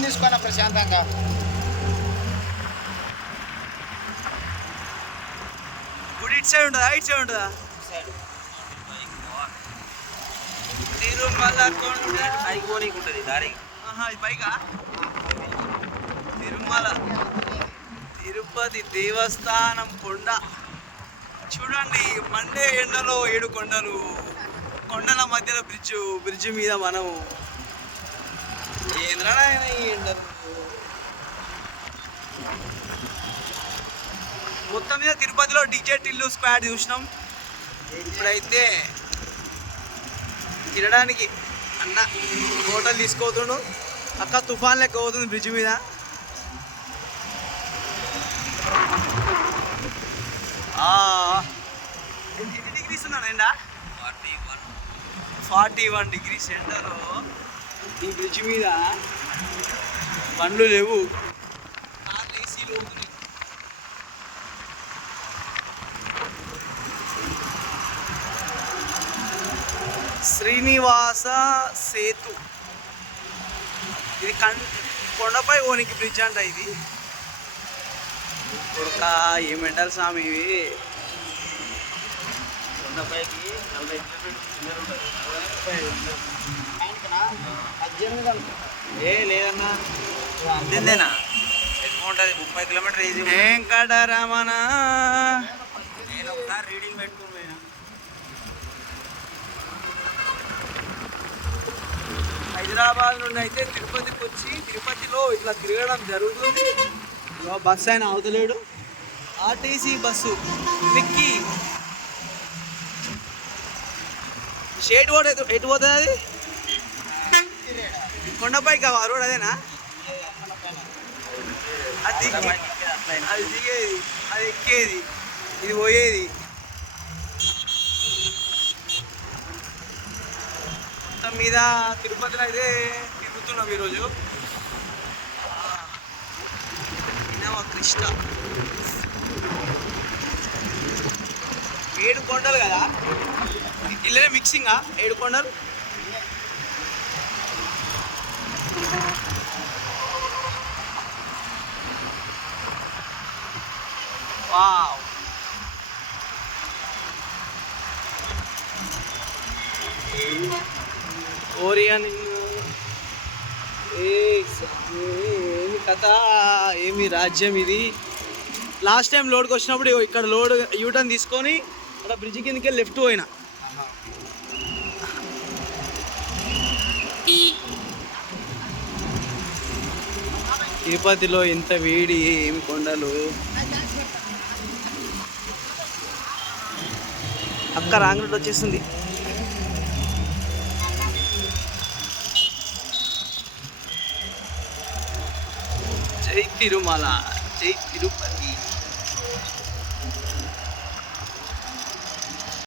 విశ్రాంతి తీసుకున్నా ప్రశాంతంగా. గుడి ఇటు సైడ్ ఉంటుందా? ఇటు సైడ్ ఉంటుందా? తిరుమల కొండ ఉంటుంది దారి. ఇది పైగా తిరుమల. తిరుపతి దేవస్థానం కొండ. చూడండి మండే ఎండలో ఏడు కొండలు. కొండల మధ్యలో బ్రిడ్జ్ బ్రిడ్జ్ మీద మనం మొత్తం మీద తిరుపతిలో డిజే టిల్లు స్క్వాడ్ చూసినాం. ఇప్పుడైతే తినడానికి అన్న హోటల్ తీసుకోతుండు అక్క తుఫాన్ లెక్క అవుతుంది బ్రిడ్జ్ మీద. ఎన్ని డిగ్రీస్ ఉన్నాను ఎండ forty one. Forty one degrees ఎండలో ఈ బ్రిడ్జ్ మీద బండ్లు లేవు. ఏసీలు శ్రీనివాస సేతు. ఇది కన్ కొండపై ఓనికి బ్రిడ్జ్ అంట ఇది. కొడుక ఏమంటారు స్వామి? ఇవి కొండపైకి నలభై కిలోమీటర్లు ఏ లేదన్నా. అంతేనా ఉంటుంది ముప్పై కిలోమీటర్ ఈజీ వెంకటరమణ. నేను ఒకసారి రీడింగ్ పెట్టుకుని పోయినా. హైదరాబాద్ నుండి అయితే తిరుపతికి వచ్చి తిరుపతిలో ఇట్లా తిరగడం జరుగుతుంది. ఇదిగో బస్సు ఆయన అవతలేడు ఆర్టీసీ బస్సు. ఎక్కి షేట్ పోతే ఎటు పోతుంది అది? కొండపైకి ఆ రోడ్ అదేనా? అది అది దిగేది. అది ఎక్కేది. ఇది పోయేది. మొత్తం మీద తిరుపతిలో అయితే తిరుగుతున్నాం ఈరోజు. కృష్ణ. ఏడు కొండలు కదా? ఇల్లనే మిక్సింగా ఏడు కొండలు? వావ్ ఓరియన్ ఏమి కథ ఏమి రాజ్యం ఇది లాస్ట్ టైం లోడ్కి వచ్చినప్పుడు ఇక్కడ లోడ్ యూటర్న్ తీసుకొని అక్కడ బ్రిడ్జ్ కిందకి లెఫ్ట్ పోయినా. తిరుపతిలో ఇంత వేడి ఏమి కొండలు? అక్క రాంగ్ రూట్ జై తిరుమల జై తిరుపతి.